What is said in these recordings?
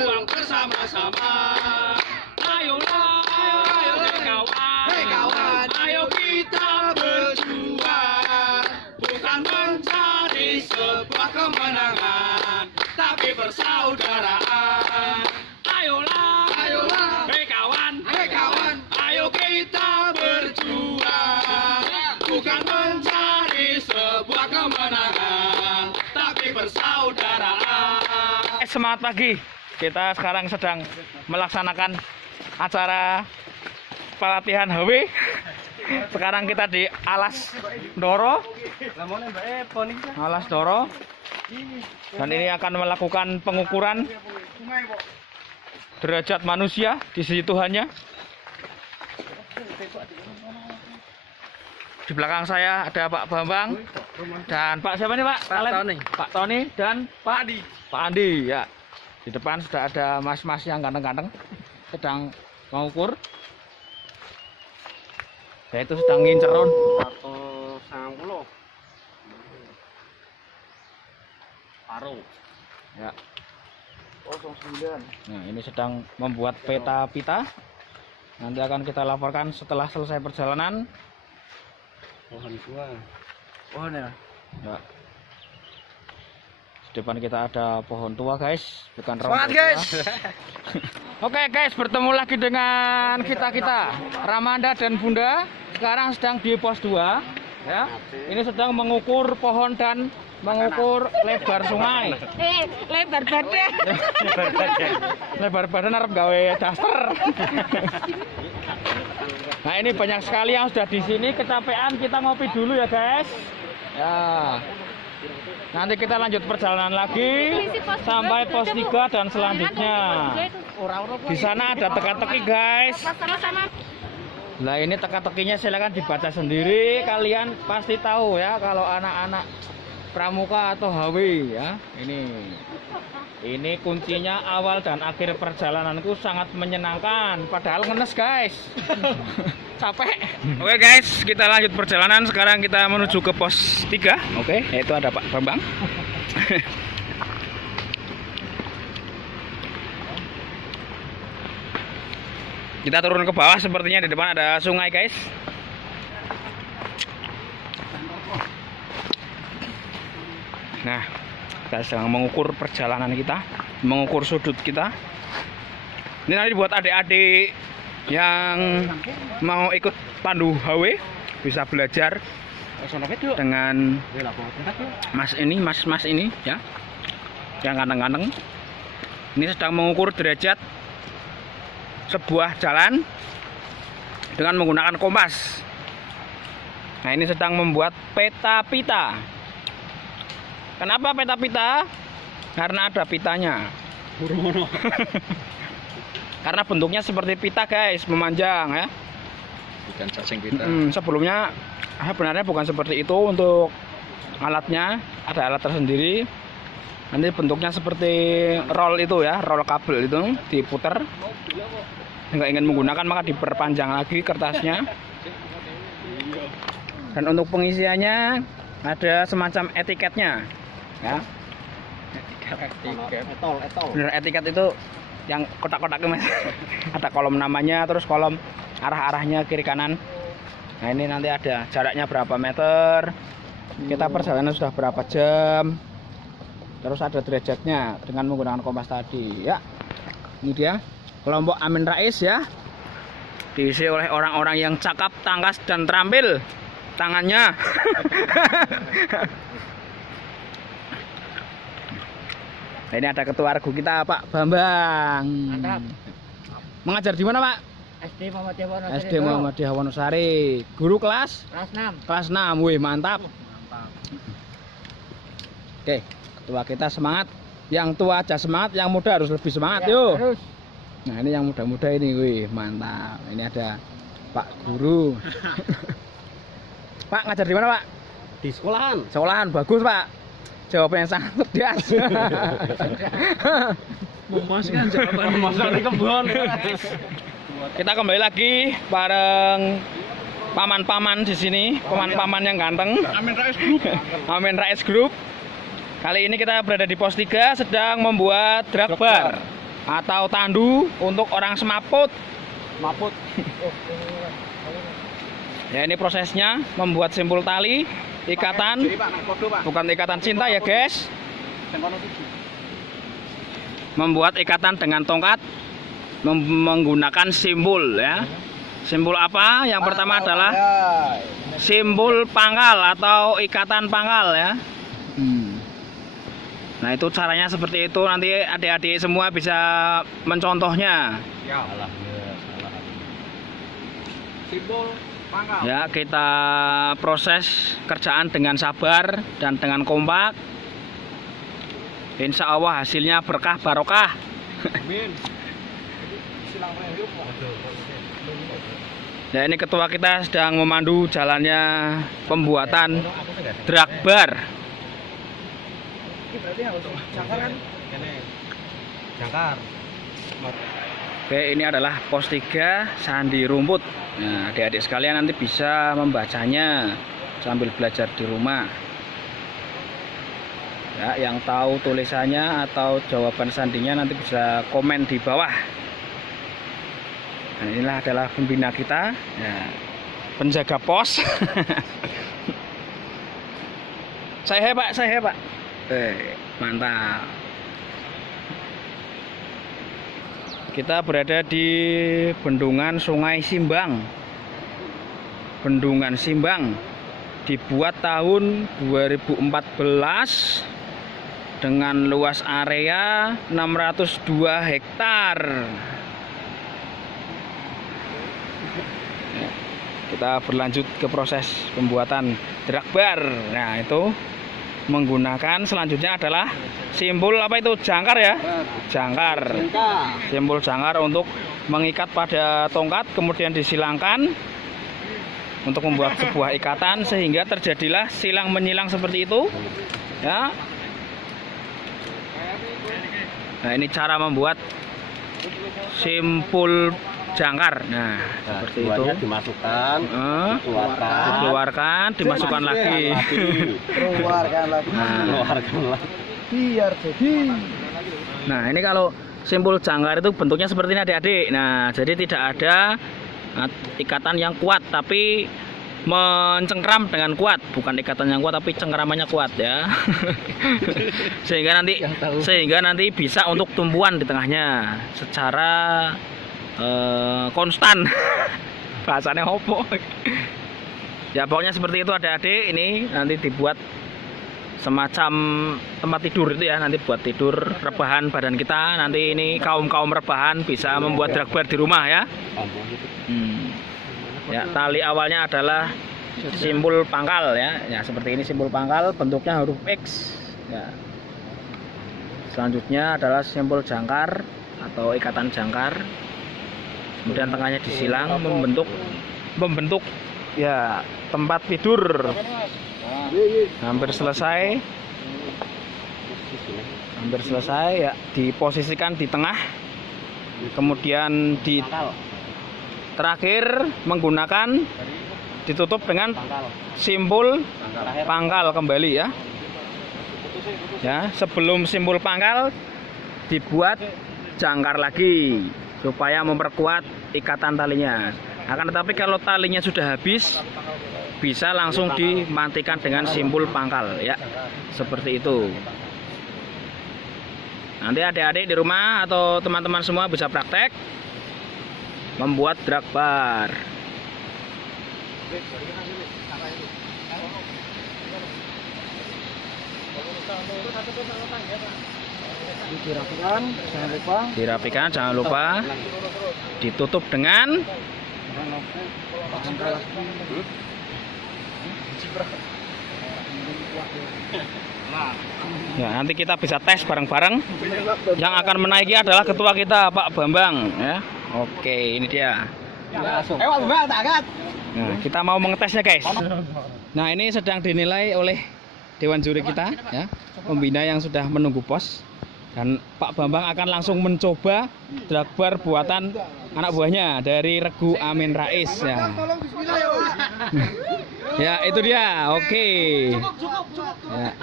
berjuang bersama-sama. Ayolah, ayo kawan, ayo kita berjuang, bukan mencari sebuah kemenangan, tapi persaudaraan. Ayolah, hei kawan, ayo kita berjuang, bukan mencari sebuah kemenangan, tapi persaudaraan. Semangat pagi. Kita sekarang sedang melaksanakan acara pelatihan HW. Sekarang kita di Alas Doro. Alas Doro. Dan ini akan melakukan pengukuran derajat manusia di sisi Tuhannya. Di belakang saya ada Pak Bambang dan Pak siapa nih Pak? Pak Tony dan Pak Andi ya. Di depan sudah ada mas-mas yang ganteng-ganteng sedang mengukur. Ya itu sedang nginceron 190 paruh ya. 09. Nah, ini sedang membuat peta pita. Nanti akan kita laporkan setelah selesai perjalanan. Pohon tua. Pohon ya. Ya. Di depan kita ada pohon tua, guys, bukan Semangat, tua. guys. Oke, guys, bertemu lagi dengan kita Ramanda dan Bunda. Sekarang sedang di pos 2 ya. Ini sedang mengukur pohon dan mengukur lebar sungai. Lebar badan. Lebar badan arep gawe daster. Nah, ini banyak sekali yang sudah di sini. Kecapean, kita ngopi dulu ya, guys. Ya. Nanti kita lanjut perjalanan lagi sampai pos 3 dan selanjutnya. Di sana ada teka-teki, guys. Nah, ini teka-tekinya silakan dibaca sendiri. Kalian pasti tahu ya kalau anak-anak pramuka atau HW ya. Ini kuncinya awal dan akhir perjalananku sangat menyenangkan. Padahal ngenes, guys. Capek. Oke, guys, kita lanjut perjalanan. Sekarang kita menuju ke pos 3. Oke, yaitu ada Pak Bambang. Kita turun ke bawah, sepertinya di depan ada sungai, guys. Nah, kita sedang mengukur perjalanan kita, mengukur sudut kita. Ini nanti buat adik-adik yang mau ikut pandu HW bisa belajar dengan mas ini ya, yang ganteng-ganteng. Ini sedang mengukur derajat sebuah jalan dengan menggunakan kompas. Nah, ini sedang membuat peta pita. Kenapa peta pita? Karena ada pitanya. Karena bentuknya seperti pita, guys, memanjang ya. Bukan cacing pita. Sebelumnya sebenarnya bukan seperti itu. Untuk alatnya ada alat tersendiri. Nanti bentuknya seperti roll itu ya, roll kabel itu diputar. Nggak ingin menggunakan maka diperpanjang lagi kertasnya. Dan untuk pengisiannya ada semacam etiketnya ya. Bener, etiket itu yang kotak-kotaknya, Mas. Ada kolom namanya, terus kolom arah-arahnya kiri kanan. Nah, ini nanti ada jaraknya berapa meter, kita perjalanan sudah berapa jam, terus ada derajatnya dengan menggunakan kompas tadi ya. Ini dia kelompok Amin Rais ya, diisi oleh orang-orang yang cakap, tangkas, dan terampil tangannya. Nah, ini ada ketua regu kita, Pak Bambang. Mantap. Mengajar di mana, Pak? SD Muhammadiyah Wonosari. SD Muhammadiyah Wonosari. Guru kelas? Kelas 6. Kelas 6. Wih, mantap. Oke, ketua kita semangat. Yang tua aja semangat, yang muda harus lebih semangat, Ya, yuk. harus. Nah, ini yang muda-muda ini, wih, mantap. Ini ada Pak Guru. Pak, ngajar di mana, Pak? Di sekolahan. Sekolahan, bagus, Pak. Jawabannya sangat cerdas. Memuaskan jawaban. Memuaskan di kebun. Kita kembali lagi bareng paman-paman di sini, paman-paman yang ganteng. Amin Rais Group. Amin Rais Group. Kali ini kita berada di pos 3 sedang membuat drag bar atau tandu untuk orang semaput. Maput. Ya, ini prosesnya membuat simpul tali ikatan, bukan ikatan cinta ya guys. Membuat ikatan dengan tongkat menggunakan simbol ya. Simbol apa? Yang pertama adalah simbol pangkal atau ikatan pangkal ya. Nah, itu caranya seperti itu. Nanti adik-adik semua bisa mencontohnya. Simbol pangkal. Ya, kita proses kerjaan dengan sabar dan dengan kompak. Insya Allah hasilnya berkah barokah. Amin. Ya, ini ketua kita sedang memandu jalannya pembuatan drakbar. Jangkar. Oke, ini adalah pos 3 Sandi Rumput. Nah, adik-adik sekalian nanti bisa membacanya sambil belajar di rumah. Ya, yang tahu tulisannya atau jawaban sandinya nanti bisa komen di bawah. Nah, inilah adalah pembina kita, ya, penjaga pos. Saya Pak, mantap. Kita berada di bendungan Sungai Simbang. Bendungan Simbang dibuat tahun 2014 dengan luas area 602 hektar. Kita berlanjut ke proses pembuatan drakbar. Nah, itu menggunakan selanjutnya adalah simbol apa itu? Jangkar ya? Jangkar. Simbol jangkar untuk mengikat pada tongkat, kemudian disilangkan untuk membuat sebuah ikatan sehingga terjadilah silang menyilang seperti itu. Ya. Nah, ini cara membuat simpul jangkar. Nah, seperti itu. Dimasukkan, dikeluarkan, dimasukkan lagi. Keluarkan lagi. Biar jadi. Nah, ini kalau simpul jangkar itu bentuknya seperti ini adik-adik. Nah, jadi tidak ada ikatan yang kuat, tapi mencengkram dengan kuat, bukan ikatan yang kuat tapi cengkramannya kuat ya. sehingga nanti bisa untuk tumpuan di tengahnya secara konstan. Bahasanya hopo. Ya, pokoknya seperti itu adik-adik. Ini nanti dibuat semacam tempat tidur itu ya, nanti buat tidur rebahan badan kita. Nanti ini kaum rebahan bisa membuat drakbar di rumah ya. Ya, tali awalnya adalah simbol pangkal ya. Ya, seperti ini simbol pangkal, bentuknya huruf X ya. Selanjutnya adalah simbol jangkar atau ikatan jangkar. Kemudian tengahnya disilang membentuk ya tempat tidur. Hampir selesai ya, diposisikan di tengah, kemudian terakhir menggunakan ditutup dengan simbol pangkal kembali ya. Ya, sebelum simbol pangkal dibuat jangkar lagi supaya memperkuat ikatan talinya. Akan tetapi kalau talinya sudah habis, bisa langsung dimatikan dengan simbol pangkal ya. Seperti itu. Nanti adik-adik di rumah atau teman-teman semua bisa praktek membuat drakbar. Dirapikan, jangan lupa. Ditutup dengan ya, nanti kita bisa tes bareng-bareng. Yang akan menaiki adalah ketua kita Pak Bambang ya. Oke, ini dia. Nah, kita mau mengetesnya guys. Nah, ini sedang dinilai oleh Dewan Juri kita ya, pembina yang sudah menunggu pos. Dan Pak Bambang akan langsung mencoba drakbar buatan anak buahnya dari Regu Amin Rais ya. Ya, itu dia. Oke. Ya.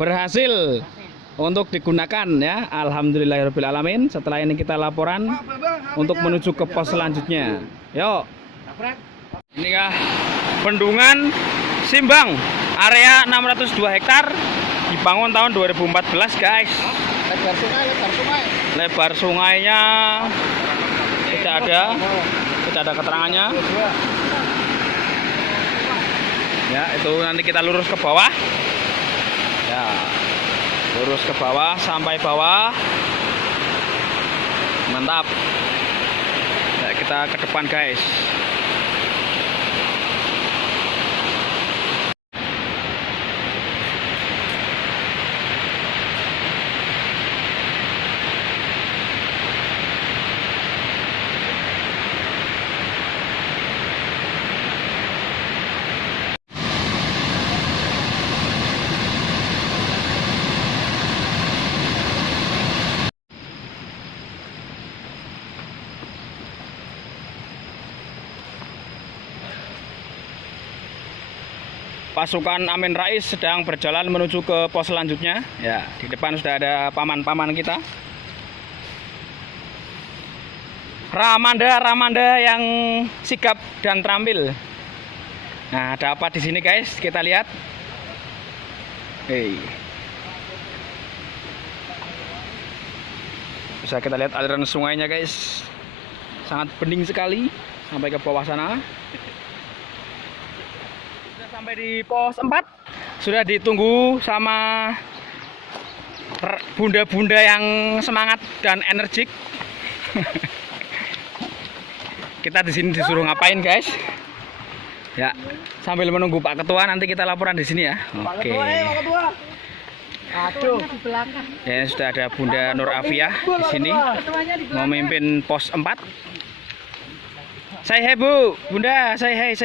Berhasil. untuk digunakan ya. Alhamdulillahirobbilalamin. Setelah ini kita laporan untuk menuju ke pos selanjutnya. Yuk. Ini kah bendungan Simbang, area 602 hektar, dibangun tahun 2014 guys. Lebar sungainya tidak ada keterangannya. Ya, itu nanti kita lurus ke bawah. Ya, lurus ke bawah sampai bawah. Mantap. Ya, kita ke depan guys. Pasukan Amin Rais sedang berjalan menuju ke pos selanjutnya. Ya, di depan sudah ada paman-paman kita. Ramanda yang sigap dan terampil. Nah, ada apa di sini guys? Kita lihat. Hey. Bisa kita lihat aliran sungainya guys. Sangat bening sekali sampai ke bawah sana. Sampai di pos 4 sudah ditunggu sama bunda-bunda yang semangat dan energik. Kita di sini disuruh ngapain guys? Ya, sambil menunggu Pak Ketua nanti kita laporan di sini ya. Oke. Aduh. Ya, sudah ada Bunda Nur Afiah di sini memimpin pos 4. Say hey Bu, Bunda, say hey.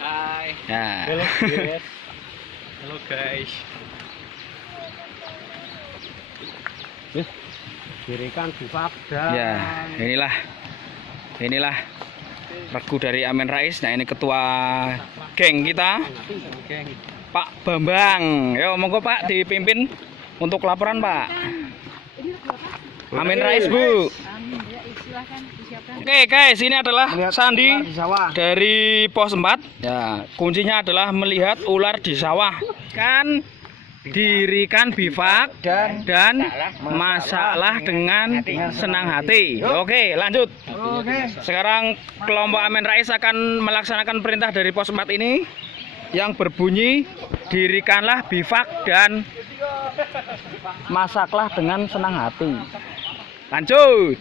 Hai. Ya. Halo guys. Halo guys. Dirikan bifak dan Ya, inilah regu dari Amin Rais. Nah, ini ketua geng kita, Pak Bambang. Yo, monggo Pak dipimpin untuk laporan Pak. Amin Rais Bu. Oke guys, ini adalah sandi dari pos 4. Ya, kuncinya adalah melihat ular di sawah. Kan dirikan bivak dan masaklah dengan senang hati. Oke, lanjut. Sekarang kelompok Amin Rais akan melaksanakan perintah dari pos 4 ini yang berbunyi dirikanlah bivak dan masaklah dengan senang hati. Lanjut.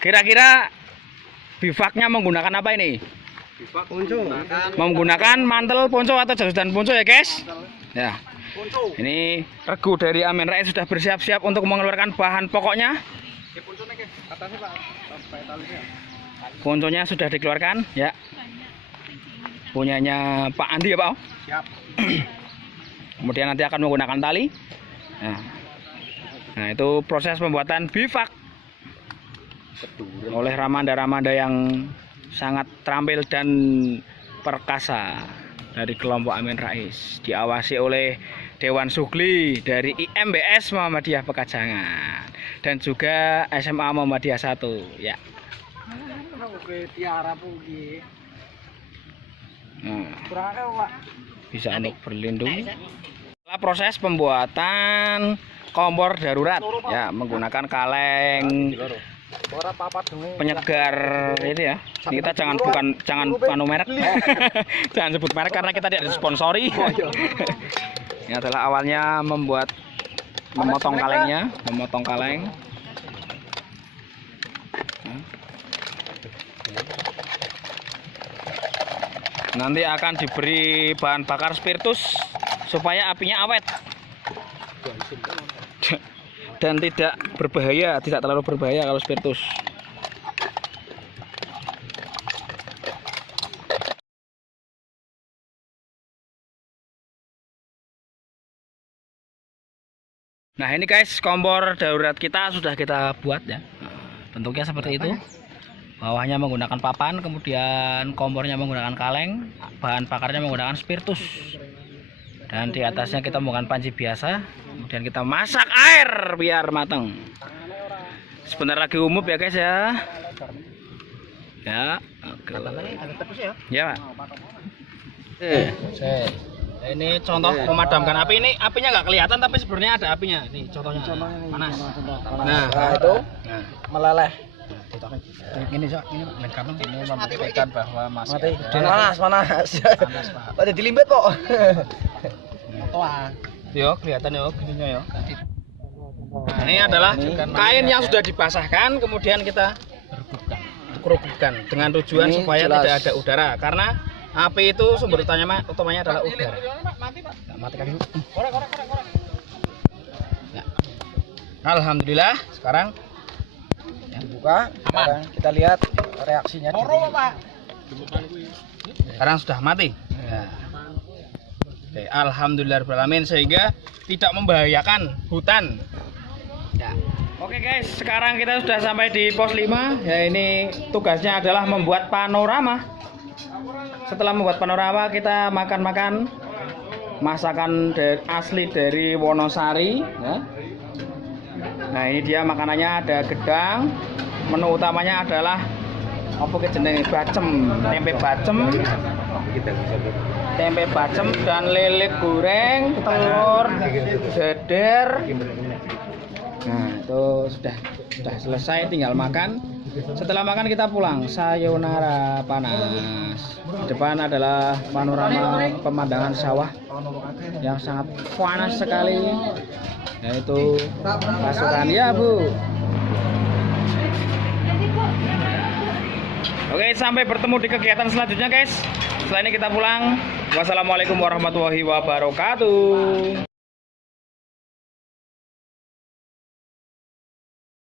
Kira-kira bivaknya menggunakan apa ini? Menggunakan mantel ponco atau jas dan ponco ya guys. Ya. Ini regu dari Amin Rais sudah bersiap-siap untuk mengeluarkan bahan pokoknya. Ponconya sudah dikeluarkan ya. Punyanya Pak Andi ya Pak. siap. Kemudian nanti akan menggunakan tali. Nah, itu proses pembuatan bivak oleh ramanda-ramanda yang sangat terampil dan perkasa dari kelompok Amin Rais, diawasi oleh Dewan Sugli dari IMBS Muhammadiyah Pekajangan dan juga SMA Muhammadiyah 1 ya. Bisa untuk berlindung. Setelah proses pembuatan kompor darurat ya, menggunakan kaleng penyegar itu ya. Ini kita jangan panu merek. Jangan sebut merek karena kita tidak disponsori. Ini adalah awalnya memotong kaleng. Nanti akan diberi bahan bakar spiritus supaya apinya awet dan tidak berbahaya, tidak terlalu berbahaya kalau spiritus. Nah, ini guys, kompor darurat kita sudah kita buat ya. Bentuknya seperti itu. Bawahnya menggunakan papan, kemudian kompornya menggunakan kaleng, bahan bakarnya menggunakan spiritus. Dan di atasnya kita menggunakan panci biasa. Kemudian kita masak air biar matang. Sebentar lagi umup ya guys ya. Ya, oke. Ya, Pak. Ini contoh memadamkan api. Ini apinya nggak kelihatan tapi sebenarnya ada apinya. Nih contohnya panas. Nah, itu meleleh. Ini membuktikan bahwa masih Panas. Ada dilimbet kok. Yo, kelihatan yo gininya yo. Nah, ini adalah kain yang sudah dibasahkan, kemudian kita kerubukan dengan tujuan supaya tidak ada udara, karena api itu sumber utamanya adalah udara. Nah, matikan dulu. Ya. Alhamdulillah sekarang Buka. Sekarang kita lihat reaksinya. sekarang sudah mati. Ya. Oke, alhamdulillahirobbilalamin, sehingga tidak membahayakan hutan. Ya. Oke guys, sekarang kita sudah sampai di pos 5. Ya, ini tugasnya adalah membuat panorama. Setelah membuat panorama, kita makan-makan masakan asli dari Wonosari. Ya. Nah, ini dia makanannya, ada gedang. Menu utamanya adalah apa jenenge bacem, tempe bacem dan lele goreng, telur, deder. Nah, itu sudah selesai, tinggal makan. Setelah makan kita pulang. Sayonara panas. Di depan adalah panorama pemandangan sawah yang sangat panas sekali. Yaitu pasukan ya Bu. Oke, sampai bertemu di kegiatan selanjutnya guys. Setelah ini kita pulang. Wassalamualaikum warahmatullahi wabarakatuh.